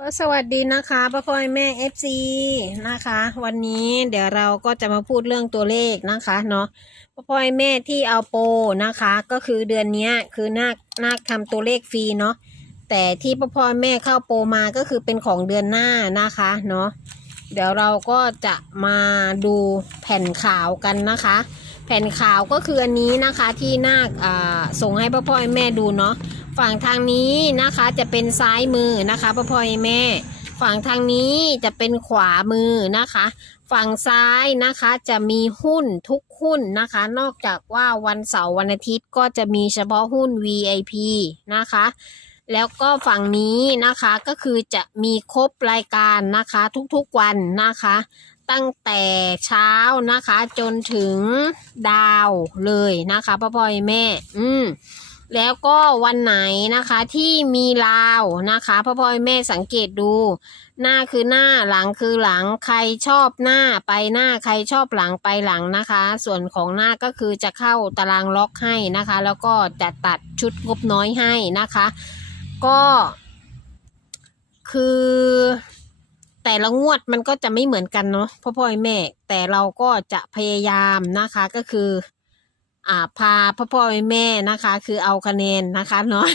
ก็สวัสดีนะคะพ่อพ่อยแม่ FC นะคะ วันนี้เดี๋ยวเราก็จะมาพูดเรื่องตัวเลขนะคะเนาะพ่อพ่อยแม่ที่เอาโปรนะคะ ก็คือเดือนนี้คือนาคนาคทำตัวเลขฟรีเนาะแต่ที่พ่อพ่อยแม่เข้าโปรมาก็คือเป็นของเดือนหน้านะคะเนาะเดี๋ยวเราก็จะมาดูแผ่นข่าวกันนะคะ แผ่นข่าวก็คืออันนี้นะคะที่นาคส่งให้พ่อพ่อแม่ดูเนาะฝั่งทางนี้นะคะจะเป็นซ้ายมือนะคะพ่อพ่อแม่ ฝั่งทางนี้จะเป็นขวามือนะคะ ฝั่งซ้ายนะคะจะมีหุ้นทุกหุ้นนะคะ นอกจากว่าวันเสาร์วันอาทิตย์ก็จะมีเฉพาะหุ้น VIP นะคะแล้วก็ฝั่งนี้นะคะก็คือจะมีครบรายการนะคะทุกๆวันนะคะ ตั้งแต่เช้านะคะ จนถึงดาวเลยนะคะพ่อพ่อแม่ อืมแล้วก็วันไหนนะคะที่มีลาวนะคะพ่อพ่อแม่สังเกตดู หน้าคือหน้าหลังคือหลังใครชอบหน้าไปหน้าใครชอบหลังไปหลังนะคะ ส่วนของหน้าก็คือจะเข้าตารางล็อกให้นะคะ แล้วก็จะตัดชุดงบน้อยให้นะคะ ก็คือ แต่ละงวดมันก็จะไม่เหมือนกันเนาะพ่อพ่อแม่ แต่เราก็จะพยายามนะคะก็คือ อ่าพาพ่อพ่อแม่นะคะ คือเอาคะแนนนะคะเนาะ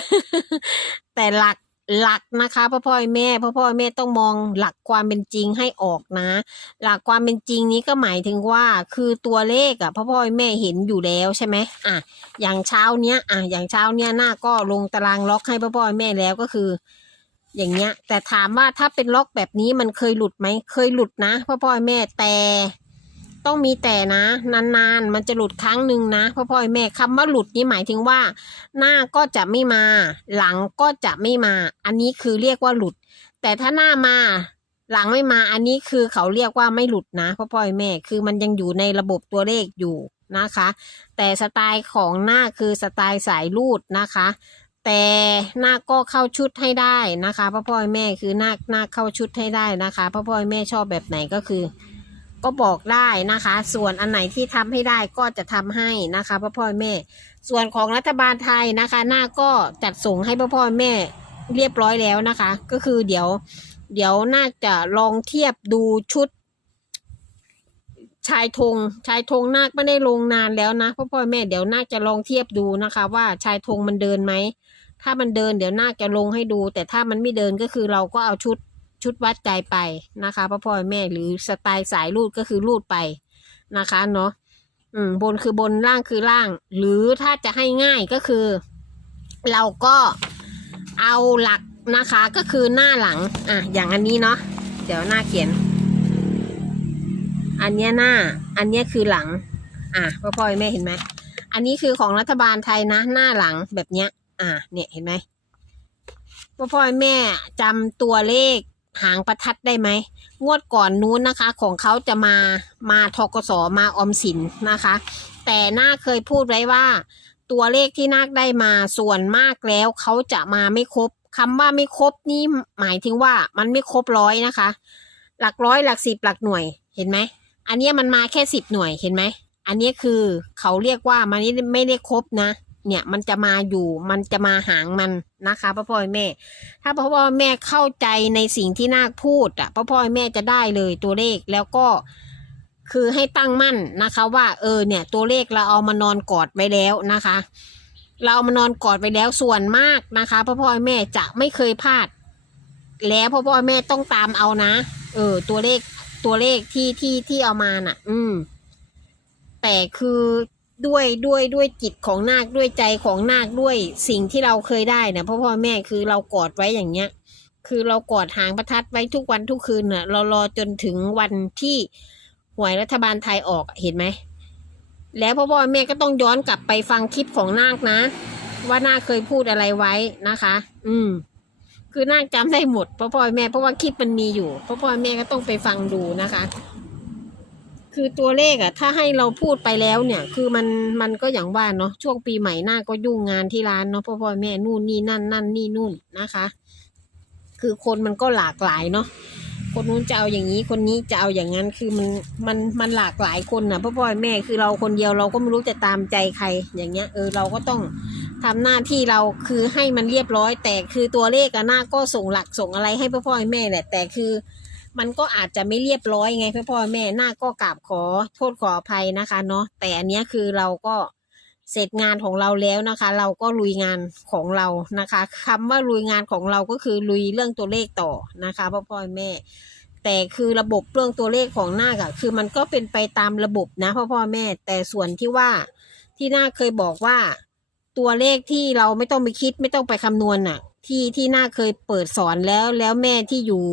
แต่หลักหลักนะคะพ่อพ่อแม่พ่อพ่อแม่ต้องมองหลักความเป็นจริงให้ออกนะ หลักความเป็นจริงนี้ก็หมายถึงว่าคือตัวเลขอะพ่อพ่อแม่เห็นอยู่แล้วใช่ไหมอะอย่างเช้าเนี้ยอะอย่างเช้าเนี้ยหน้าก็ลงตารางล็อกให้พ่อพ่อแม่แล้วก็คือ อย่างเงี้ย แต่ถามว่าถ้าเป็นล็อกแบบนี้มันเคยหลุดไหมเคยหลุดนะพ่อพ่อแม่แต่ต้องมีแต่นะ นานๆ มันจะหลุดครั้งหนึ่งนะพ่อพ่อแม่คำว่าหลุดนี่หมายถึงว่า หน้าก็จะไม่มา หลังก็จะไม่มา อันนี้คือเรียกว่าหลุด แต่ถ้าหน้ามา หลังไม่มา อันนี้คือเขาเรียกว่าไม่หลุดนะพ่อพ่อแม่คือมันยังอยู่ในระบบตัวเลขอยู่นะคะ แต่สไตล์ของหน้าคือสไตล์สายรูดนะคะ แต่น้าก็เข้าชุดให้ได้นะคะพ่อพ่อแม่คือนาหน้าเข้าชุดให้ได้นะคะพ่อพ่อแม่ชอบแบบไหนก็คือ ก็บอกได้นะคะ ส่วนอันไหนที่ทำให้ได้ก็จะทำให้นะคะพ่อพ่อแม่ ส่วนของรัฐบาลไทยนะคะน้าก็จัดส่งให้พ่อพ่อแม่เรียบร้อยแล้วนะคะ ก็คือเดี๋ยว เดี๋ยวน่าจะลองเทียบดูชุด ชายธงชายธงนาคไม่ได้ลงนานแล้วนะพ่อพ่อแม่เดี๋ยวนาคจะลองเทียบดูนะคะ ว่าชายธงมันเดินไหม ถ้ามันเดินเดี๋ยวหน้าจะลงให้ดู แต่ถ้ามันไม่เดินก็คือเราก็เอาชุดชุดวัดใจไปนะคะพ่อพ่อแม่หรือสไตล์สายรูดก็คือรูดไปนะคะเนาะอืมบนคือบนล่างคือล่าง หรือถ้าจะให้ง่ายก็คือ เราก็เอาหลักนะคะ ก็คือหน้าหลังอะอย่างอันนี้เนาะเดี๋ยวหน้าเขียน อันเนี้ยหน้า อันเนี้ยคือหลัง อะพ่อพ่อแม่เห็นไหมอันนี้คือของรัฐบาลไทยนะ หน้าหลังแบบเนี้ย อะเนี่ยเห็นไหมพ่อพ่อแม่จำตัวเลขหางประทัดได้ไหม งวดก่อนนู้นนะคะ ของเขาจะมามาทกสมาออมสินนะคะ แต่น่าเคยพูดไว้ว่า ตัวเลขที่นาคได้มาส่วนมากแล้วเขาจะมาไม่ครบคำว่าไม่ครบนี่หมายถึงว่ามันไม่ครบร้อยนะคะ หลักร้อยหลักสิบหลักหน่วยเห็นไหม อันนี้มันมาแค่สิบหน่วยเห็นไหม อันนี้คือเขาเรียกว่ามันไม่ได้ครบนะ เนี่ยมันจะมาอยู่มันจะมาหางมันนะคะพ่อพ่อแม่ ถ้าพ่อพ่อแม่เข้าใจในสิ่งที่นาคพูดอะพ่อพ่อแม่จะได้เลยตัวเลขแล้วก็คือให้ตั้งมั่นนะคะ ว่าเออเนี่ย ตัวเลขเราเอามานอนกอดไว้แล้วนะคะ เราเอามานอนกอดไปแล้วส่วนมากนะคะพ่อพ่อแม่จะไม่เคยพลาด แล้วพ่อพ่อแม่ต้องตามเอานะ เออ ตัวเลขตัวเลขที่ที่ที่เอามาน่ะ อืมแต่คือ ด้วยด้วยด้วยจิตของนาคด้วยใจของนาคด้วยสิ่งที่เราเคยได้นะพ่อพ่อแม่คือเรากอดไว้อย่างเงี้ย คือเรากอดหางประทัดไว้ทุกวันทุกคืนเน่ะ เรารอจนถึงวันที่หวยรัฐบาลไทยออกเห็นไหมแล้วพ่อพ่อแม่ก็ต้องย้อนกลับไปฟังคลิปของนาคนะ ว่านาคเคยพูดอะไรไว้นะคะ อืม คือนาคจำได้หมดพ่อพ่อแม่เพราะว่าคลิปมันมีอยู่พ่อพ่อแม่ก็ต้องไปฟังดูนะคะ คือตัวเลขอะถ้าให้เราพูดไปแล้วเนี่ย คือมันมันก็อย่างว่าเนาะช่วงปีใหม่หน้าก็ยุ่งงานที่ร้านเนาะพ่อพ่อแม่นู่นนี่นั่นนั่นนี่นู่นนะคะ คือคนมันก็หลากหลายเนาะคนนู้นจะเอาอย่างนี้คนนี้จะเอาอย่างนั้นคือมันมันมันหลากหลายคนนะพ่อพ่อแม่คือเราคนเดียวเราก็ไม่รู้จะตามใจใครอย่างเงี้ย เออเราก็ต้องทำหน้าที่เราคือให้มันเรียบร้อย แต่คือตัวเลขอะหน้าก็ส่งหลักส่งอะไรให้พ่อพ่อแม่แหละแต่คือ มันก็อาจจะไม่เรียบร้อยไงพ่อพ่อแม่หน้าก็กราบขอโทษขออภัยนะคะเนาะแต่อันเนี้ยคือเราก็เสร็จงานของเราแล้วนะคะ เราก็ลุยงานของเรานะคะคำว่าลุยงานของเราก็คือลุยเรื่องตัวเลขต่อนะคะพ่อพ่อแม่ แต่คือระบบเรื่องตัวเลขของหน้าคอะคือมันก็เป็นไปตามระบบนะพ่อพ่อแม่ แต่ส่วนที่ว่าที่หน้าเคยบอกว่า ตัวเลขที่เราไม่ต้องไปคิดไม่ต้องไปคำนวณน่ะ ที่ที่นาคเคยเปิดสอนแล้วแล้วแม่ที่อยู่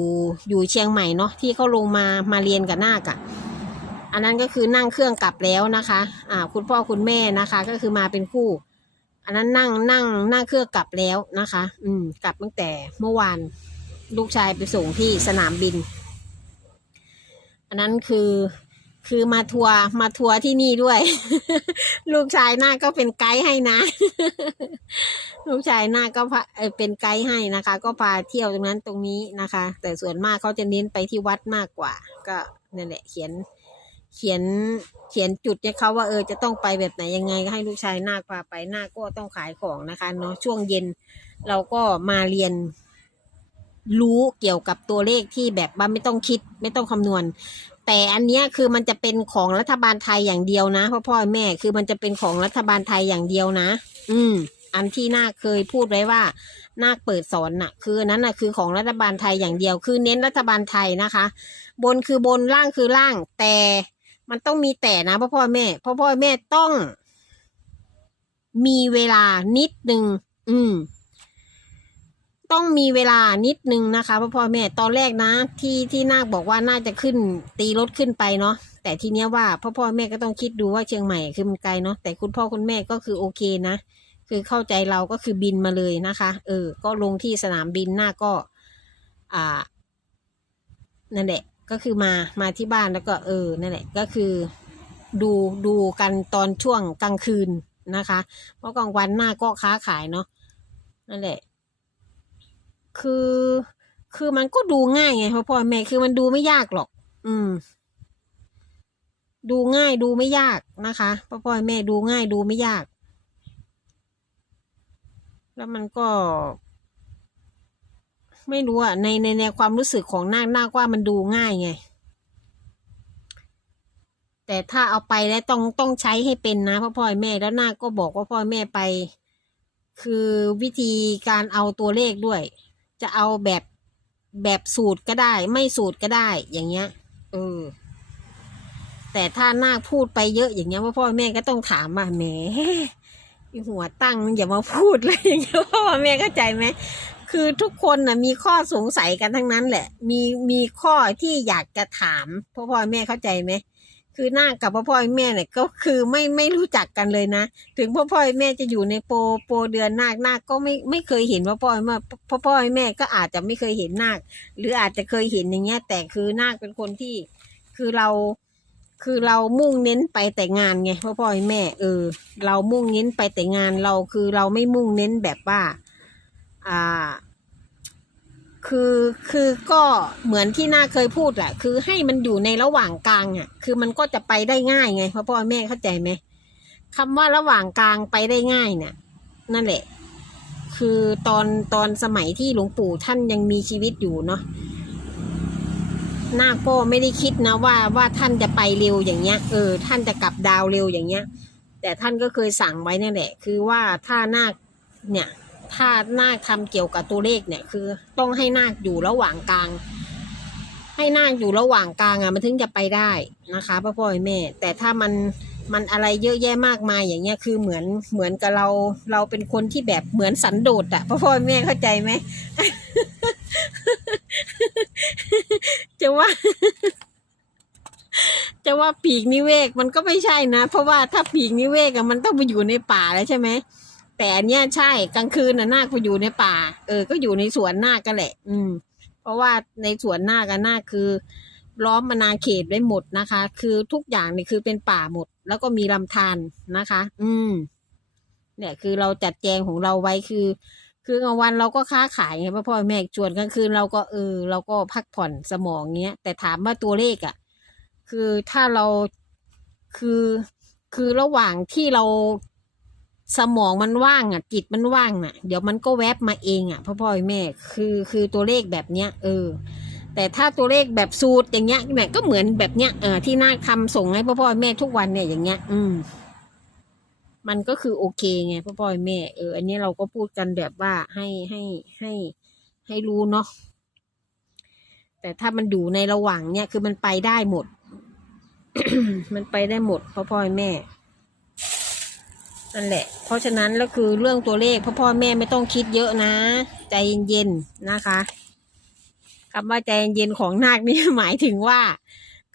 อยู่เชียงใหม่เนาะที่เขาลงมามาเรียนกับนาคอะอันนั้นก็คือนั่งเครื่องกลับแล้วนะคะ อ่า คุณพ่อคุณแม่นะคะ ก็คือมาเป็นคู่ อันนั้นนั่งนั่งนั่งเครื่องกลับแล้วนะคะ อืม กลับตั้งแต่เมื่อวานลูกชายไปส่งที่สนามบิน อันนั้นคือ คือมาทัวร์มาทัวร์ที่นี่ด้วย ลูกชายหน้าก็เป็นไกด์ให้นะ ลูกชายหน้าก็เป็นไกด์ให้นะคะ ก็พาเที่ยวตรงนั้นตรงนี้นะคะ แต่ส่วนมากเขาจะเน้นไปที่วัดมากกว่า ก็นั่นแหละเขียนเขียนเขียนจุดให้เขาว่าเออจะต้องไปแบบไหนยังไงก็ให้ลูกชายหน้าพาไปหน้าก็ต้องขายของนะคะเนาะช่วงเย็นเราก็มาเรียนรู้เกี่ยวกับตัวเลขที่แบบว่าไม่ต้องคิด ไม่ต้องคำนวณ แต่อันเนี้ยคือมันจะเป็นของรัฐบาลไทยอย่างเดียวนะพ่อพ่อแม่คือมันจะเป็นของรัฐบาลไทยอย่างเดียวนะ อืม อันที่นาคเคยพูดไว้ว่านาคเปิดสอนน่ะ คืออันนั้นน่ะคือของรัฐบาลไทยอย่างเดียว คือเน้นรัฐบาลไทยนะคะ บนคือบนล่างคือล่าง แต่มันต้องมีแต่นะพ่อพ่อแม่พ่อพ่อแม่ต้อง มีเวลานิดนึง อืม ต้องมีเวลานิดนึงนะคะพ่อพ่อแม่ตอนแรกนะ ที่ที่นาคบอกว่าน่าจะขึ้นตีรถขึ้นไปเนาะแต่ทีเนี้ยว่าพ่อพ่อแม่ก็ต้องคิดดูว่าเชียงใหม่คือมันไกลเนาะแต่คุณพ่อคุณแม่ก็คือโอเคนะ คือเข้าใจเราก็คือบินมาเลยนะคะ เออ ก็ลงที่สนามบินหน้าก็ อ่า นั่นแหละ ก็คือมามาที่บ้านแล้วก็ เออนั่นแหละ ก็คือ ดูดูกันตอนช่วงกลางคืนนะคะ เพราะกลางวันหน้าก็ค้าขายเนาะนั่นแหละ คือ คือมันก็ดูง่ายไงพ่อพ่อแม่คือมันดูไม่ยากหรอก อืม ดูง่ายดูไม่ยากนะคะพ่อพ่อแม่ดูง่ายดูไม่ยาก แล้วมันก็ ไม่รู้อะในในในความรู้สึกของนาคนาคว่ามันดูง่ายไงแต่ถ้าเอาไปแล้วต้องต้องใช้ให้เป็นนะพ่อพ่อแม่แล้วนาคก็บอกว่าพ่อแม่ไป คือวิธีการเอาตัวเลขด้วย จะเอาแบบแบบสูตรก็ได้ ไม่สูตรก็ได้ อย่างเงี้ยเออแต่ถ้านาคพูดไปเยอะอย่างเงี้ยพ่อพ่อแม่ก็ต้องถามว่าแหมหัวตั้งอย่ามาพูดเลยอย่างเงี้ยพ่อแม่เข้าใจไหมคือทุกคนนะมีข้อสงสัยกันทั้งนั้นแหละ มีมีข้อที่อยากจะถามพ่อพ่อแม่เข้าใจไหม คือหน้ากับพ่อพ่อแม่เนี่ยก็คือไม่ไม่รู้จักกันเลยนะ ถึงพ่อพ่อแม่จะอยู่ในโปรโปเดือนนาคนาคก็ไม่ไม่เคยเห็นพ่อพ่อแม่พ่อพ่อแม่ก็อาจจะไม่เคยเห็นนาคหรืออาจจะเคยเห็นอย่างเงี้ย แต่คือนาคเป็นคนที่ คือเราคือเรามุ่งเน้นไปแต่งานไงพ่อพ่อแม่เออ เรามุ่งเน้นไปแต่งานเราคือเราไม่มุ่งเน้นแบบว่า อ่า คือคือก็เหมือนที่น้าเคยพูดแหละคือให้มันอยู่ในระหว่างกลางอะ คือมันก็จะไปได้ง่ายไงพ่อพ่อแม่เข้าใจไหมคำว่าระหว่างกลางไปได้ง่ายเนี่ยนั่นแหละ คือตอนตอนสมัยที่หลวงปู่ท่านยังมีชีวิตอยู่เนาะน้าก็ไม่ได้คิดนะว่าว่าท่านจะไปเร็วอย่างเงี้ยเออท่านจะกลับดาวเร็วอย่างเงี้ย แต่ท่านก็เคยสั่งไว้นั่นแหละ คือว่าถ้านาคเนี่ย ถ้านาคทำเกี่ยวกับตัวเลขเนี่ยคือ ต้องให้นาคอยู่ระหว่างกลาง ให้นาคอยู่ระหว่างกลางอะมันถึงจะไปได้นะคะพ่อพ่อแม่ แต่ถ้ามันมันอะไรเยอะแยะมากมายอย่างเงี้ยคือเหมือนเหมือนกับเราเราเป็นคนที่แบบเหมือนสันโดษอะพ่อพ่อแม่เข้าใจไหมจะว่า จะว่าปีกนิเวศมันก็ไม่ใช่นะ เพราะว่าถ้าปีกนิเวศอะมันต้องไปอยู่ในป่าแล้วใช่ไหม แต่อันเนี้ยใช่กลางคืนน่ะนาคไปอยู่ในป่า เออ ก็อยู่ในสวนนาคกันแหละ อืม เพราะว่าในสวนนาคกันนาคคือ ล้อมมนาเขตไว้หมดนะคะ คือทุกอย่างนี่คือเป็นป่าหมด แล้วก็มีลำธารนะคะ อืม เนี่ยคือเราจัดแจงของเราไว้คือ คือกลางวันเราก็ค้าขายไงพ่อพ่อแม่ชวนกลางคืนเราก็เออ เราก็พักผ่อนสมองเงี้ย แต่ถามว่าตัวเลขอะ่ะ คือถ้าเราคือคือระหว่างที่เรา สมองมันว่างอะ จิตมันว่างน่ะ เดี๋ยวมันก็แวบมาเองอะพ่อพ่อแม่คือคือตัวเลขแบบเนี้ย เออ แต่ถ้าตัวเลขแบบสูตรอย่างเงี้ยเนี่ยก็เหมือนแบบเนี้ยเออที่นาคทำส่งให้พ่อพ่อแม่ทุกวันเนี่ยอย่างเงี้ย อืม มันก็คือโอเคไงพ่อพ่อแม่เอออันนี้เราก็พูดกันแบบว่าให้ให้ให้ให้รู้เนาะแต่ถ้ามันอยู่ในระหว่างเนี่ยคือมันไปได้หมด มันไปได้หมดพ่อพ่อแม่ นั่นแหละ เพราะฉะนั้นแล้วคือเรื่องตัวเลขพ่อพ่อแม่ไม่ต้องคิดเยอะนะ ใจเย็นๆนะคะคำว่าใจเย็นของนาคนี่หมายถึงว่า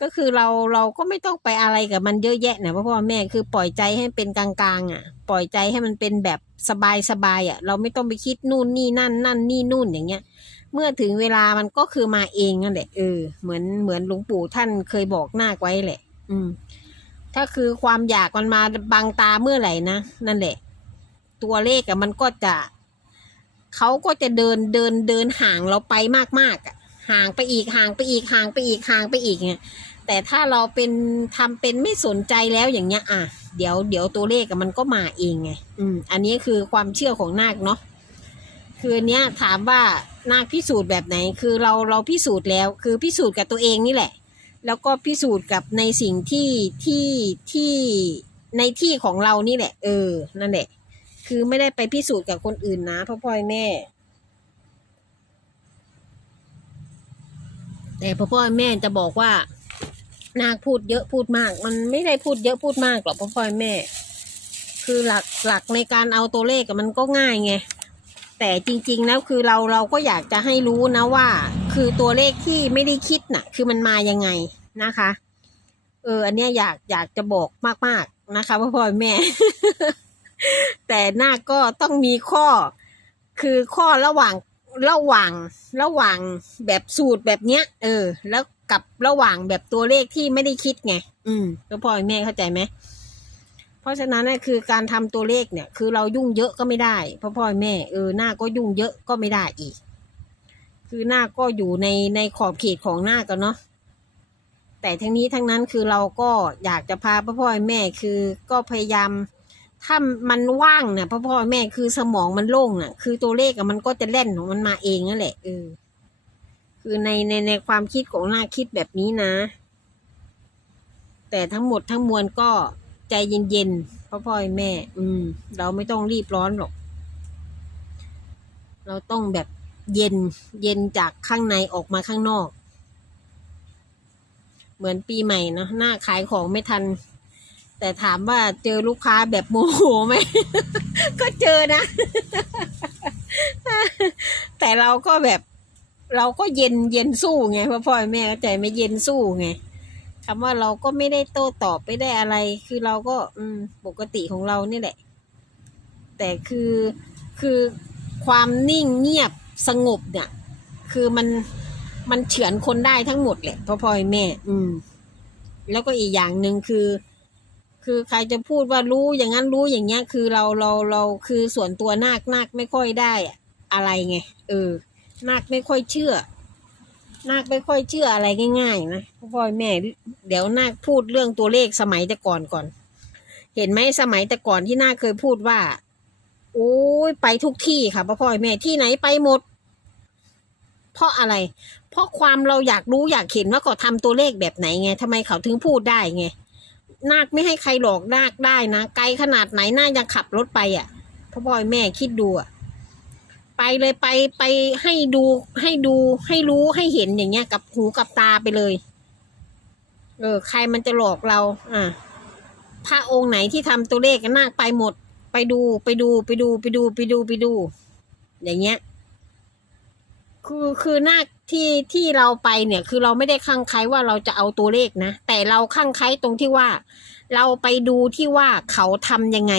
ก็คือเราเราก็ไม่ต้องไปอะไรกับมันเยอะแยะนะพ่อพ่อแม่คือปล่อยใจให้เป็นกลางๆอะ ปล่อยใจให้มันเป็นแบบสบายๆอะ เราไม่ต้องไปคิดนู่นนี่นั่น นั่นนี่นู่นอย่างเงี้ย เมื่อถึงเวลามันก็คือมาเองนั่นแหละเออเหมือนเหมือนหลวงปู่ท่านเคยบอกนาคไว้แหละ อืม ถ้าคือความอยากมันมาบังตาเมื่อไหร่นะนั่นแหละ ตัวเลขอะมันก็จะเขาก็จะเดินเดินเดินห่างเราไปมากๆอะห่างไปอีกห่างไปอีกห่างไปอีกห่างไปอีกเนี่ยแต่ถ้าเราเป็นทำเป็นไม่สนใจแล้วอย่างเงี้ย อะ เดี๋ยวเดี๋ยวตัวเลขอะมันก็มาเองไง อืม อันนี้คือความเชื่อของนาคเนาะ คือเนี้ยถามว่านาคพิสูจน์แบบไหน คือเราเราพิสูจน์แล้ว คือพิสูจน์กับตัวเองนี่แหละ แล้วก็พิสูจน์กับในสิ่งที่ที่ที่ในที่ของเรานี่แหละ เออ นั่นแหละ คือไม่ได้ไปพิสูจน์กับคนอื่นนะพ่อพ่อแม่ แต่พ่อพ่อแม่จะบอกว่านาคพูดเยอะพูดมาก มันไม่ได้พูดเยอะพูดมากหรอกพ่อพ่อแม่ คือหลักหลักในการเอาตัวเลขมันก็ง่ายไงแต่จริง ๆ แล้วคือเราเราก็อยากจะให้รู้นะว่า คือตัวเลขที่ไม่ได้คิดน่ะ คือมันมายังไงนะคะ เออ อันเนี้ยอยากอยากจะบอกมากๆนะคะพ่อพ่อแม่ แต่หน้าก็ต้องมีข้อ คือข้อระหว่างระหว่างระหว่างแบบสูตรแบบเนี้ย เออ แล้วกับระหว่างแบบตัวเลขที่ไม่ได้คิดไง อืมพ่อพ่อแม่เข้าใจไหมเพราะฉะนั้นน่ะคือการทำตัวเลขเนี่ย คือเรายุ่งเยอะก็ไม่ได้พ่อพ่อแม่เออหน้าก็ยุ่งเยอะก็ไม่ได้อีก คือหน้าก็อยู่ในในขอบเขตของหน้ากันเนาะแต่ทั้งนี้ทั้งนั้นคือเราก็อยากจะพาพ่อพ่อแม่คือก็พยายามถ้ามันว่างเนี่ยพ่อพ่อแม่คือสมองมันโล่งอะ คือตัวเลขอะมันก็จะเล่นของมันมาเองนั่นแหละเออคือในในในความคิดของหน้าคิดแบบนี้นะ แต่ทั้งหมดทั้งมวลก็ใจเย็นๆพ่อพ่อแม่ อืม เราไม่ต้องรีบร้อนหรอก เราต้องแบบ เย็นเย็นจากข้างในออกมาข้างนอก เหมือนปีใหม่เนะหน้าขายของไม่ทัน แต่ถามว่าเจอลูกค้าแบบโมโหไหม ก็เจอนะ แต่เราก็แบบ เราก็เย็นเย็นสู้ไงพ่อพ่อแม่เข้าใจไหมเย็นสู้ไงคำว่าเราก็ไม่ได้โต้ตอบไม่ได้อะไร คือเราก็ อืม ปกติของเรานี่แหละ แต่คือคือความนิ่งเงียบ สงบเนี่ย คือมันมันเฉือนคนได้ทั้งหมดแหละพ่อพ่อแม่ อืม แล้วก็อีกอย่างหนึ่งคือ คือใครจะพูดว่ารู้อย่างนั้นรู้อย่างเงี้ย คือเราเราเราคือส่วนตัวนาคนาคไม่ค่อยได้อะไรไงเออ นาคไม่ค่อยเชื่อ นาคไม่ค่อยเชื่ออะไรง่ายๆนะพ่อพ่อแม่ เดี๋ยวนาคพูดเรื่องตัวเลขสมัยแต่ก่อนก่อน เห็นไหมสมัยแต่ก่อนที่นาคเคยพูดว่า โอ้ยไปทุกที่ค่ะพ่อพ่อแม่ที่ไหนไปหมด เพราะอะไร เพราะความเราอยากรู้อยากเห็นว่าเขาทำตัวเลขแบบไหนไงทำไมเขาถึงพูดได้ไงนาคไม่ให้ใครหลอกนาคได้นะไกลขนาดไหนนาคยังขับรถไปอะพ่อพ่อแม่คิดดูอะไปเลยไปไปให้ดูให้ดูให้รู้ให้เห็นอย่างเงี้ย กับหูกับตาไปเลย เออ ใครมันจะหลอกเรา อะพระองค์ไหนที่ทำตัวเลขก็นาคไปหมด ไปดูไปดูไปดูไปดูไปดูไปดู อย่างเงี้ย คือคือนาที่ที่เราไปเนี่ย คือเราไม่ได้ข้างใครว่าเราจะเอาตัวเลขนะ แต่เราข้างใครตรงที่ว่า เราไปดูที่ว่าเขาทำยังไง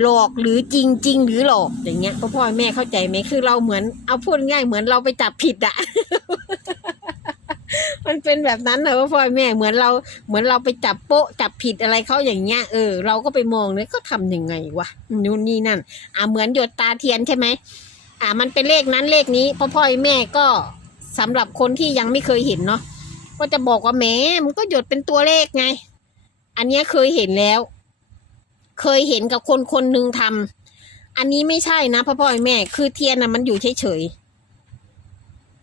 หลอกหรือจริงจริงหรือหลอกอย่างเงี้ยพ่อพ่อแม่เข้าใจไหมคือเราเหมือนเอาพูดง่ายเหมือนเราไปจับผิดอะ มันเป็นแบบนั้นเหรอพ่อพ่อแม่เหมือนเราเหมือนเราไปจับโป๊ะจับผิดอะไรเขาอย่างเงี้ยเออเราก็ไปมองเลยเขาทำยังไงวะนู่นนี่นั่น อ่าเหมือนหยดตาเทียนใช่ไหมอ่ามันเป็นเลขนั้นเลขนี้พ่อพ่อแม่ก็สำหรับคนที่ยังไม่เคยเห็นเนาะก็จะบอกว่าแหมมันก็หยดเป็นตัวเลขไง อันนี้เคยเห็นแล้ว เคยเห็นกับคนคนหนึ่งทำอันนี้ไม่ใช่นะพ่อพ่อแม่ คือเทียนนะมันอยู่เฉยๆ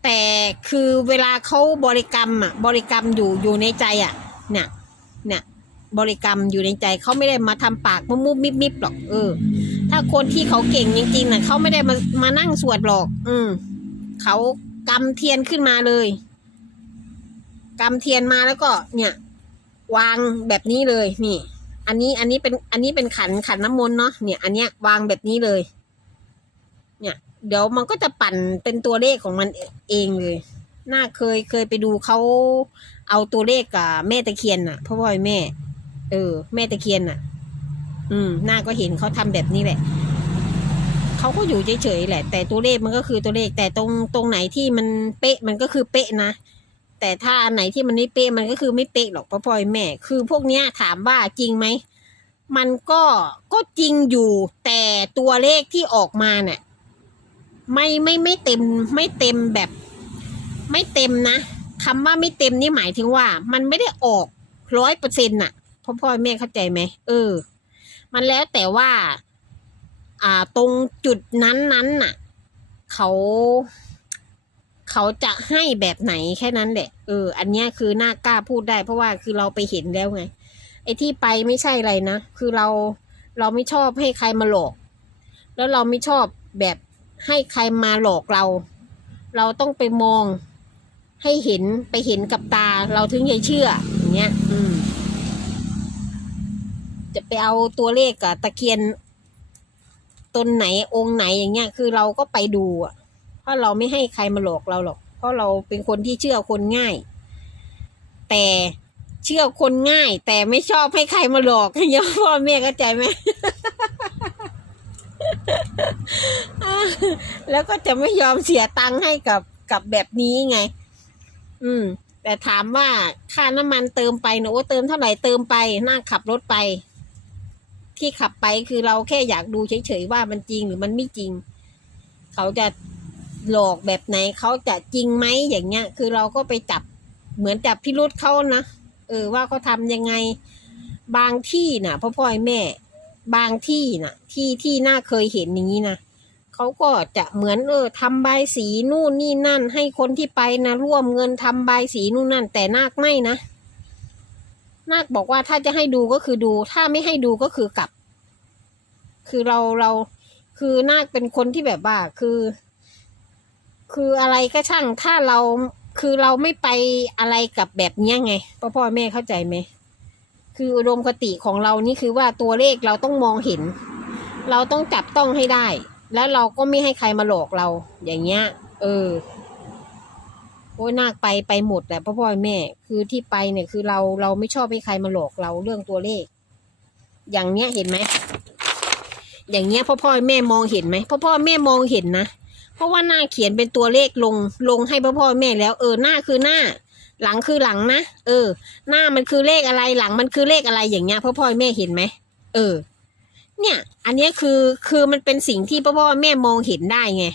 แต่คือเวลาเขาบริกรรมอะบริกรรมอยู่อยู่ในใจอะเนี่ยเนี่ยบริกรรมอยู่ในใจเขาไม่ได้มาทำปากมุบมุมิบมิบหรอกเออ ถ้าคนที่เขาเก่งจริงๆน่ะเขาไม่ได้มามานั่งสวดหรอก อืมเขากำเทียนขึ้นมาเลยกำเทียนมาแล้วก็ เนี่ย วางแบบนี้เลยนี่ อันนี้อันนี้เป็นอันนี้เป็นขันขันน้ำมนต์เนาะเนี่ย อันเนี้ยวางแบบนี้เลย เดี๋ยวมันก็จะปั่นเป็นตัวเลขของมันเองเลย น่าเคยเคยไปดูเขาเอาตัวเลขกับแม่ตะเคียนน่ะพ่อพ่อยแม่ เออ แม่ตะเคียนน่ะ อืมหน้าก็เห็นเขาทำแบบนี้แหละเขาก็อยู่เฉยๆแหละ แต่ตัวเลขมันก็คือตัวเลข แต่ตรงตรงไหนที่มันเป๊ะมันก็คือเป๊ะนะแต่ถ้าอันไหนที่มันไม่เป๊ะมันก็คือไม่เป๊ะหรอกพ่อพ่อยแม่ คือพวกเนี้ยถามว่าจริงไหมมันก็ก็จริงอยู่ แต่ตัวเลขที่ออกมาเนี่ย ไม่ไม่ไม่เต็มไม่เต็มแบบ ไม่เต็มนะคำว่าไม่เต็มนี่หมายถึงว่า มันไม่ได้ออกร้อยเปอร์เซ็นต์น่ะพ่อพ่อแม่เข้าใจไหมเออ มันแล้วแต่ว่า อ่าตรงจุดนั้นนั้นน่ะ เขาเขาจะให้แบบไหนแค่นั้นแหละเออ อันเนี้ยคือน่ากล้าพูดได้ เพราะว่าคือเราไปเห็นแล้วไง ไอ้ที่ไปไม่ใช่อะไรนะ คือเราเราไม่ชอบให้ใครมาหลอก แล้วเราไม่ชอบแบบ ให้ใครมาหลอกเรา เราต้องไปมอง ให้เห็นไปเห็นกับตา เราถึงจะเชื่อ อย่างเงี้ย อืม จะไปเอาตัวเลขกับตะเคียนตนไหนองค์ไหนอย่างเงี้ย คือเราก็ไปดูอะเพราะเราไม่ให้ใครมาหลอกเราหรอก เพราะเราเป็นคนที่เชื่อคนง่าย แต่เชื่อคนง่าย แต่ไม่ชอบให้ใครมาหลอกอย่างเงี้ยพ่อแม่เข้าใจไหม แล้วก็จะไม่ยอมเสียตังค์ให้กับกับแบบนี้ไง อืม แต่ถามว่าค่าน้ำมันเติมไปนะโอ้เติมเท่าไหร่เติมไปนั่งขับรถไป ที่ขับไปคือเราแค่อยากดูเฉยๆว่ามันจริงหรือมันไม่จริง เขาจะหลอกแบบไหนเขาจะจริงไหมอย่างเงี้ย คือเราก็ไปจับเหมือนจับพิรุษเขานะเออว่าเขาทำยังไงบางที่น่ะพ่อพ่อแม่ บางที่น่ะ ที่ที่น่าเคยเห็นอย่างนี้นะเขาก็จะเหมือนเออทำใบสีนู่นนี่นั่น ให้คนที่ไปนะร่วมเงินทำใบสีนู่นนั่น แต่นาคไม่นะนาคบอกว่าถ้าจะให้ดูก็คือดู ถ้าไม่ให้ดูก็คือกลับ คือเราเราคือนาคเป็นคนที่แบบว่าคือ คืออะไรก็ช่างถ้าเราคือเราไม่ไปอะไรกับแบบเนี้ยไงพ่อพ่อแม่เข้าใจไหม คืออุดมคติของเรานี่คือว่าตัวเลขเราต้องมองเห็น เราต้องจับต้องให้ได้ แล้วเราก็ไม่ให้ใครมาหลอกเรา อย่างเงี้ย เออโอ้นาคไปไปหมดแหละพ่อพ่อแม่ คือที่ไปเนี่ยคือเราเราไม่ชอบให้ใครมาหลอกเราเรื่องตัวเลข อย่างเนี้ยเห็นไหมอย่างเงี้ยพ่อพ่อแม่มองเห็นไหมพ่อพ่อแม่มองเห็นนะเพราะว่าหน้าเขียนเป็นตัวเลขลงลงให้พ่อพ่อแม่แล้ว เออหน้าคือหน้า หลังคือหลังนะเออ หน้ามันคือเลขอะไรหลังมันคือเลขอะไรอย่างเงี้ยพ่อพ่อแม่เห็นไหมเออ เนี่ย อันนี้คือคือมันเป็นสิ่งที่พ่อพ่อแม่มองเห็นได้ไง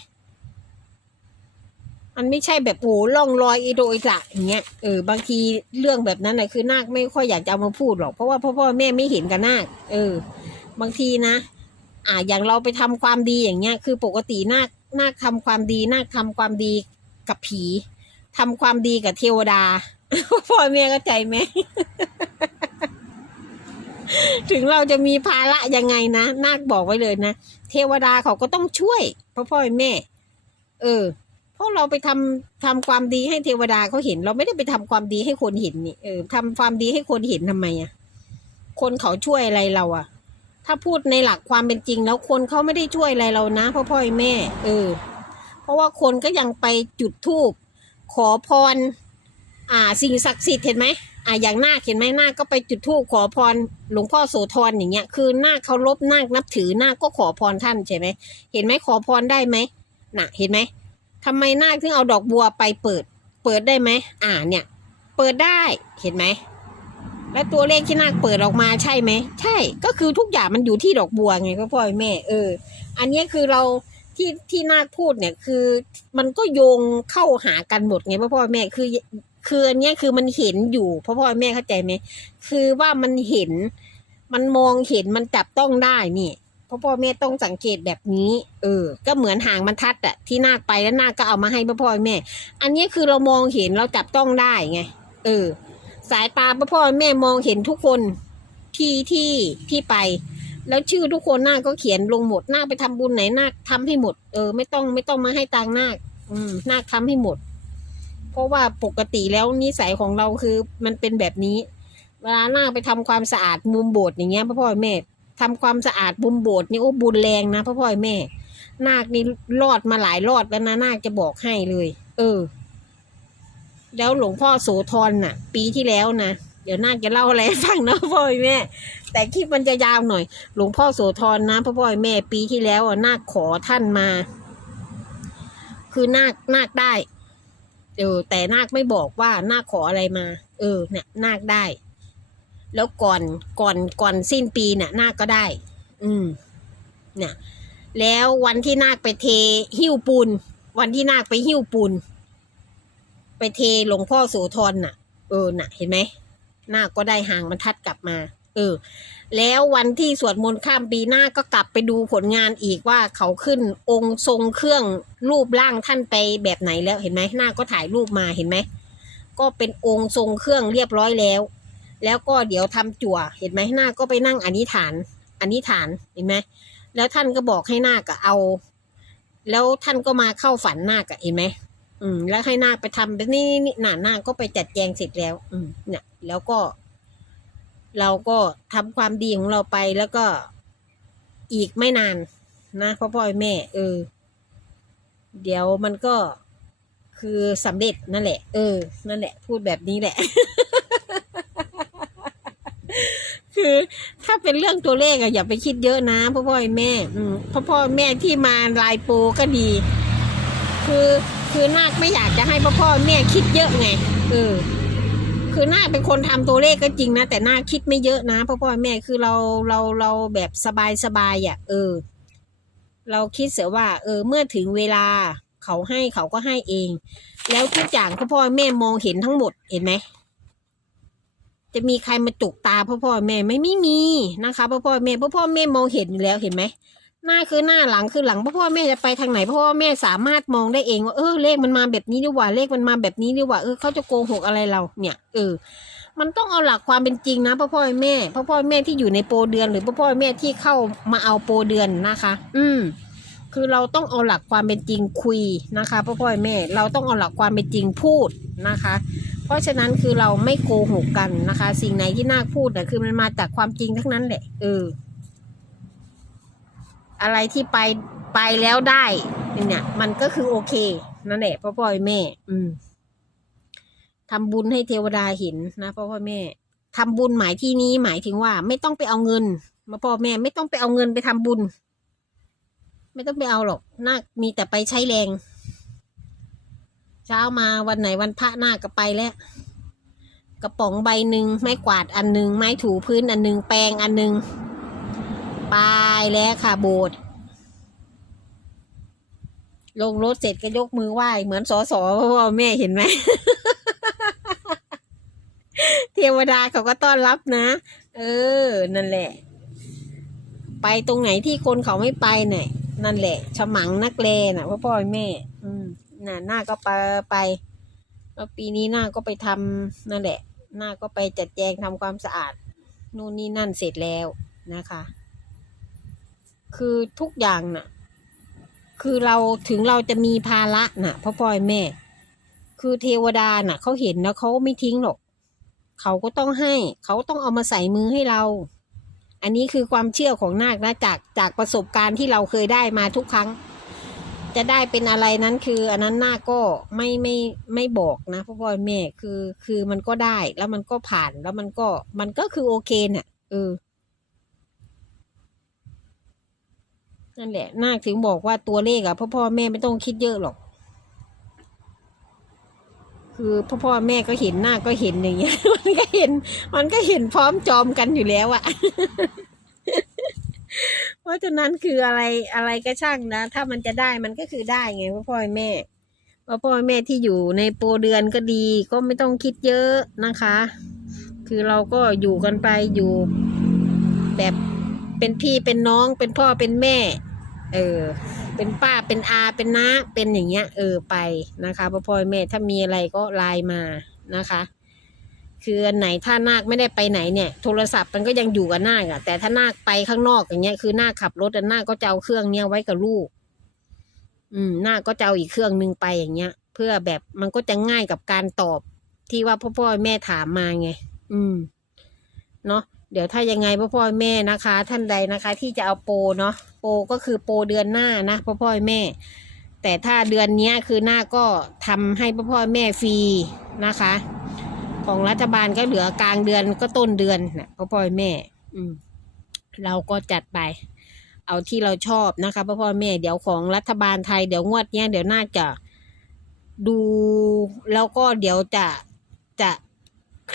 มันไม่ใช่แบบโอ้ล่องลอยอีโดอีกละอย่างเงี้ยเออบางทีเรื่องแบบนั้นนะคือนาคไม่ค่อยอยากจะเอามาพูดหรอกเพราะว่าพ่อพ่อแม่ไม่เห็นกับนาคเออ บางทีนะ อ่าอย่างเราไปทำความดีอย่างเงี้ย คือปกตินาคนาคทำความดีนาคทำความดีกับผี ทำความดีกับเทวดา พ่อแม่เข้าใจไหม ถึงเราจะมีภาระยังไงนะนาคบอกไว้เลยนะเทวดาเขาก็ต้องช่วยพ่อพ่อแม่ เออเพราะเราไปทำทำความดีให้เทวดาเขาเห็น เราไม่ได้ไปทำความดีให้คนเห็นนี่เออทำความดีให้คนเห็นทำไมอะคนเขาช่วยอะไรเราอะถ้าพูดในหลักความเป็นจริงแล้วคนเขาไม่ได้ช่วยอะไรเรานะพ่อพ่อแม่ เออ เพราะว่าคนก็ยังไปจุดธูป ขอพร อ่า สิ่งศักดิ์สิทธิ์เห็นไหมอ่าอย่างนาคเห็นไหมนาคก็ไปจุดธูปขอพร หลวงพ่อโสธรอย่างเงี้ย คือนาคเคารพนาคนับถือนาคก็ขอพรท่านใช่ไหมเห็นไหมขอพรได้ไหมน่ะ เห็นไหมทำไมนาคถึงเอาดอกบัวไปเปิด เปิดได้ไหมอ่าเนี่ย เปิดได้เห็นไหมแล้วตัวเลขที่นาคเปิดออกมาใช่ไหมใช่ก็คือทุกอย่างมันอยู่ที่ดอกบัวไงพ่อพ่อแม่ เออ อันนี้คือเรา ที่ที่นาคพูดเนี่ยคือ มันก็โยงเข้าหากันหมดไงพ่อพ่อแม่คือคืออันนี้ยคือมันเห็นอยู่พ่อพ่อแม่เข้าใจไหมคือว่ามันเห็น มันมองเห็นมันจับต้องได้นี่พ่อพ่อแม่ต้องสังเกตแบบนี้ เออ ก็เหมือนหางมันทัดอะที่นาคไปแล้วนาคก็เอามาให้พ่อพ่อแม่ อันนี้คือเรามองเห็นเราจับต้องได้ไงเออ สายตาพ่อพ่อแม่มองเห็นทุกคนที่ที่ที่ไป แล้วชื่อทุกคนนาคก็เขียนลงหมดนาคไปทำบุญไหนนาคทำให้หมด เออ ไม่ต้องไม่ต้องมาให้ตังค์นาคอืมนาคทำให้หมด เพราะว่าปกติแล้วนิสัยของเราคือมันเป็นแบบนี้ เวลานาคไปทำความสะอาดมุมโบสถ์อย่างเงี้ยพ่อพ่อแม่ทำความสะอาดมุมโบสถ์นี่โอ้บุญแรงนะพ่อพ่อแม่ นาคนี่รอดมาหลายรอดแล้วนะนาคจะบอกให้เลย เออ แล้วหลวงพ่อโสธรน่ะ ปีที่แล้วนะ เดี๋ยวนาคจะเล่าอะไรฟังนะพ่อยแม่ แต่คลิปมันจะยาวหน่อย หลวงพ่อโสธรนะพ่อพ่อยแม่ปีที่แล้วอะนาคขอท่านมา คือนาคนาคได้เออแต่นาคไม่บอกว่านาคขออะไรมา เออ เนี่ยนาคได้ แล้วก่อนก่อนก่อนสิ้นปีเนี่ยนาคก็ได้ อืม เนี่ย แล้ววันที่นาคไปเทหิ้วปูนวันที่นาคไปหิ้วปูนไปเทหลวงพ่อโสธรน่ะ เออน่ะ เห็นไหม หน้าก็ได้หางบรรทัดกลับมา เออ แล้ววันที่สวดมนต์ข้ามปีหน้าก็กลับไปดูผลงานอีกว่าเขาขึ้นองค์ทรงเครื่องรูปร่างท่านไปแบบไหนแล้วเห็นไหมหน้าก็ถ่ายรูปมาเห็นไหมก็เป็นองค์ทรงเครื่องเรียบร้อยแล้ว แล้วก็เดี๋ยวทำจั่ว เห็นไหมหน้าก็ไปนั่งอธิฐานอธิฐานเห็นไหมแล้วท่านก็บอกให้หน้าคอะเอา แล้วท่านก็มาเข้าฝันหน้าคอะเห็นไหม อืม แล้วให้นาคไปทำแบบนี้นี่หนานาคก็ไปจัดแจงเสร็จแล้ว อืม เนี่ย แล้วก็ เราก็ทำความดีของเราไปแล้วก็อีกไม่นานนะพ่อพ่อแม่ เออ เดี๋ยวมันก็คือสำเร็จนั่นแหละ เออ นั่นแหละ พูดแบบนี้แหละ คือถ้าเป็นเรื่องตัวเลขอะอย่าไปคิดเยอะนะพ่อพ่อแม่ อืมพ่อพ่อแม่ที่มาลายโปก็ดี คือ คือนาคไม่อยากจะให้พ่อพ่อแม่คิดเยอะไงเออคือนาคเป็นคนทำตัวเลขก็จริงนะ แต่นาคคิดไม่เยอะนะพ่อพ่อแม่คือเราเราเราแบบสบายสบายอะ เออ เราคิดเสียว่า เออ เมื่อถึงเวลาเขาให้เขาก็ให้เอง แล้วทุกอย่างพ่อพ่อแม่มองเห็นทั้งหมดเห็นไหมจะมีใครมาจุกตาพ่อพ่อแม่ไม่ไม่มีนะคะพ่อพ่อแม่พ่อพ่อแม่มองเห็นอยู่แล้วเห็นไหม หน้าคือหน้าหลังคือหลังพ่อพ่อแม่จะไปทางไหนพ่อพ่อแม่สามารถมองได้เองว่าเออเลขมันมาแบบนี้ดีกว่าเลขมันมาแบบนี้ดีกว่าเออเขาจะโกหกอะไรเรา เนี่ยเออมันต้องเอาหลักความเป็นจริงนะพ่อพ่อแม่พ่อพ่อแม่ที่อยู่ในโปรเดือน หรือพ่อพ่อแม่ที่เข้ามาเอาโปรเดือนนะคะ อืมคือเราต้องเอาหลักความเป็นจริงคุยนะคะพ่อพ่อแม่ เราต้องเอาหลักความเป็นจริงพูดนะคะ เพราะฉะนั้นคือเราไม่โกหกกันนะคะ สิ่งไหนที่น่าพูดน่ะคือมันมาจากความจริงทั้งนั้นแหละเออ อะไรที่ไปไปแล้วได้เนี่ยมันก็คือโอเคนั่นแหละพ่อพ่อแม่ อืมทำบุญให้เทวดาเห็นนะพ่อพ่อแม่ทำบุญหมายที่นี้หมายถึงว่า ไม่ต้องไปเอาเงิน มาพ่อแม่ ไม่ต้องไปเอาเงินไปทำบุญ ไม่ต้องไปเอาหรอกนาคมีแต่ไปใช้แรง เช้ามาวันไหนวันพระนาคก็ไปแล้วกระป๋องใบหนึ่งไม้กวาดอันหนึ่งไม้ถูพื้นอันหนึ่งแปรงอันหนึ่ง ไปแล้วค่ะโบสถ์ลงรถเสร็จก็ยกมือไหว้ เหมือนสอสอพ่อแม่เห็นไหม เทวดาเขาก็ต้อนรับนะ เออ นั่นแหละ ไปตรงไหนที่คนเขาไม่ไปเนี่ยนั่นแหละฉมังนักเลน่ะพ่อพ่อแม่ อืมน่ะหน้าก็ไปไปแล้วปีนี้หน้าก็ไปทำนั่นแหละ หน้าก็ไปจัดแจงทำความสะอาด นู่นนี่นั่นเสร็จแล้วนะคะ คือทุกอย่างน่ะ คือเราถึงเราจะมีภาระน่ะพ่อพ่อยแม่ คือเทวดาน่ะเขาเห็นแล้วเขาไม่ทิ้งหรอก เขาก็ต้องให้ เขาต้องเอามาใส่มือให้เรา อันนี้คือความเชื่อของนาคนะจากจากประสบการณ์ที่เราเคยได้มาทุกครั้ง จะได้เป็นอะไรนั้นคือ อันนั้นนาคก็ไม่ไม่ไม่บอกนะพ่อพ่อแม่คือคือมันก็ได้แล้วมันก็ผ่านแล้วมันก็มันก็คือโอเคเนี่ยเออ นั่นแหละ นาคถึงบอกว่าตัวเลขอะพ่อพ่อแม่ไม่ต้องคิดเยอะหรอก คือพ่อพ่อแม่ก็เห็นหน้าก็เห็นอย่างเงี้ยมันก็เห็น มันก็เห็นพร้อมจอมกันอยู่แล้วอะเพราะฉะนั้นคืออะไรอะไรก็ช่างนะ ถ้ามันจะได้มันก็คือได้ไงพ่อพ่อแม่พ่อพ่อแม่ที่อยู่ในโปรเดือนก็ดี ก็ไม่ต้องคิดเยอะนะคะ คือเราก็อยู่กันไปอยู่แบบ เป็นพี่เป็นน้องเป็นพ่อเป็นแม่ เออ เป็นป้าเป็นอาเป็นน้าเป็นอย่างเงี้ย เออไปนะคะพ่อพ่อแม่ถ้ามีอะไรก็ไลน์มานะคะ คืออันไหนถ้านาคไม่ได้ไปไหนเนี่ย โทรศัพท์มันก็ยังอยู่กับนาคอะแต่ถ้านาคไปข้างนอกอย่างเงี้ยคือนาคขับรถอะนาคก็จะเอาเครื่องเนี้ยไว้กับลูก อืมนาคก็จะเอาอีกเครื่องหนึ่งไปอย่างเงี้ย เพื่อแบบมันก็จะง่ายกับการตอบที่ว่าพ่อพ่อแม่ถามมาไง อืม เนาะ เดี๋ยวถ้ายังไงพ่อพ่อแม่นะคะ ท่านใดนะคะ ที่จะเอาโปรเนาะโปรก็คือโปรเดือนหน้านะพ่อพ่อแม่ แต่ถ้าเดือนนี้คือหน้าก็ทำให้พ่อพ่อแม่ฟรีนะคะ ของรัฐบาลก็เหลือกลางเดือนก็ต้นเดือนนะพ่อพ่อแม่ อืม เราก็จัดไป เอาที่เราชอบนะคะพ่อพ่อแม่เดี๋ยวของรัฐบาลไทยเดี๋ยวงวดเนี้ยเดี๋ยวน่าจะดูแล้วก็เดี๋ยวจะจะ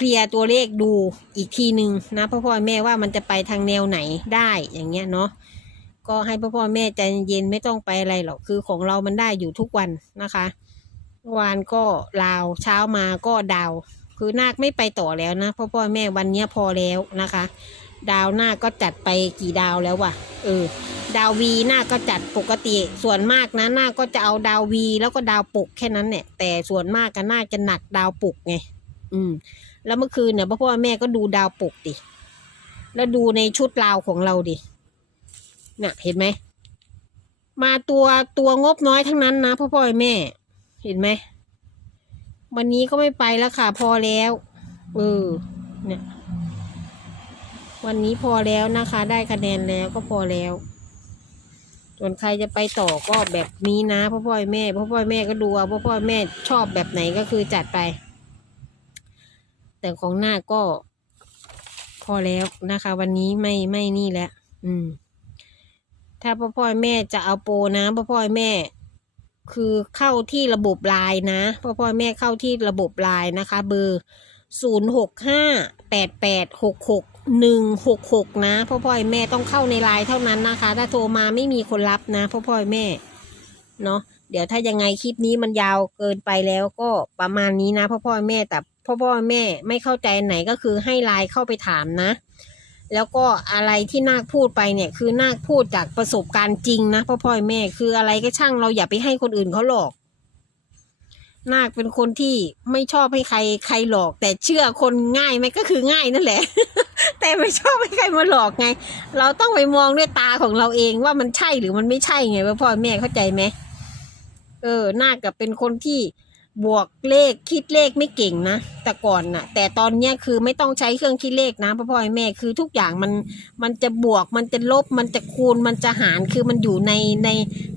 เคลียร์ตัวเลขดูอีกทีหนึ่งนะพ่อพ่อแม่ว่ามันจะไปทางแนวไหนได้อย่างเงี้ยเนาะก็ให้พ่อพ่อแม่ใจเย็นไม่ต้องไปอะไรหรอกคือของเรามันได้อยู่ทุกวันนะคะวานก็ลาวเช้ามาก็ดาว คือนาคไม่ไปต่อแล้วนะพ่อพ่อแม่วันเนี้ยพอแล้วนะคะ ดาวน้าก็จัดไปกี่ดาวแล้ววะเออดาววีหน้าก็จัดปกติส่วนมากนะหน้าก็จะเอาดาววีแล้วก็ดาวปุกแค่นั้นเนี่ยแต่ส่วนมากก็น่าจะหนักดาวปุกไง อืม แล้วเมื่อคืนเนี่ยพ่อพ่อแม่ก็ดูดาวปุกดิ แล้วดูในชุดลาวของเราดิน่ะเห็นไหม มาตัวตัวงบน้อยทั้งนั้นนะพ่อพ่อแม่ เห็นไหม วันนี้ก็ไม่ไปแล้วค่ะ พอแล้ว เออ เนี่ย วันนี้พอแล้วนะคะ ได้คะแนนแล้วก็พอแล้วส่วนใครจะไปต่อก็แบบนี้นะพ่อพ่อแม่พ่อพ่อแม่ก็ดูเอาพ่อพ่อแม่ชอบแบบไหนก็คือจัดไป แต่ของหน้าก็ พอแล้วนะคะ วันนี้ไม่ไม่นี่แล้วอืม ถ้าพ่อพ่อแม่จะเอาโปรนะพ่อพ่อแม่ คือเข้าที่ระบบไลน์นะพ่อพ่อแม่เข้าที่ระบบไลน์นะคะ เบอร์ศูนย์หกห้าแปดแปดหกหกหนึ่งหกหกนะพ่อพ่อแม่ต้องเข้าในไลน์เท่านั้นนะคะ ถ้าโทรมาไม่มีคนรับนะพ่อพ่อแม่ เนาะ เดี๋ยวถ้ายังไงคลิปนี้มันยาวเกินไปแล้วก็ประมาณนี้นะพ่อพ่อแม่แต่พ่อพ่อแม่ไม่เข้าใจไหนก็คือให้ไลน์เข้าไปถามนะ แล้วก็อะไรที่นาคพูดไปเนี่ยคือนาคพูดจากประสบการณ์จริงนะพ่อพ่อแม่คืออะไรก็ช่างเราอย่าไปให้คนอื่นเขาหลอก นาคเป็นคนที่ไม่ชอบให้ใครใครหลอก แต่เชื่อคนง่ายไหมก็คือง่ายนั่นแหละ แต่ไม่ชอบให้ใครมาหลอกไง เราต้องไปมองด้วยตาของเราเองว่ามันใช่หรือมันไม่ใช่ไงพ่อพ่อแม่เข้าใจไหม เออน่ากับเป็นคนที่บวกเลขคิดเลขไม่เก่งนะแต่ก่อนน่ะ แต่ตอนเนี้ยคือไม่ต้องใช้เครื่องคิดเลขนะพ่อพ่อแม่คือทุกอย่างมันมันจะบวกมันจะลบมันจะคูณมันจะหารคือมันอยู่ในใน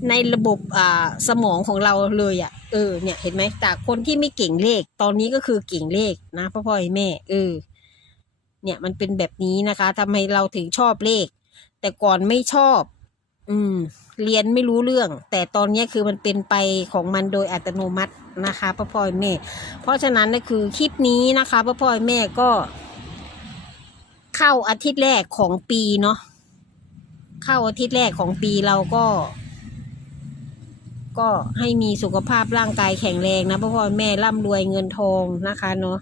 ในระบบอ่าสมองของเราเลยอะ่ะเออเนี่ยเห็นไหมจากคนที่ไม่เก่งเลข ตอนนี้ก็คือเก่งเลขนะพ่อพ่อแม่เออเนี่ยมันเป็นแบบนี้นะคะทำไมเราถึงชอบเลข แต่ก่อนไม่ชอบ อืม เรียนไม่รู้เรื่อง แต่ตอนนี้คือมันเป็นไปของมันโดยอัตโนมัตินะคะพ่อพ่อแม่ เพราะฉะนั้นนะคือคลิปนี้นะคะพ่อพ่อแม่ก็ เข้าอาทิตย์แรกของปีเนาะเข้าอาทิตย์แรกของปีเราก็ ก็ให้มีสุขภาพร่างกายแข็งแรงนะพ่อพ่อแม่ร่ำรวยเงินทองนะคะเนาะ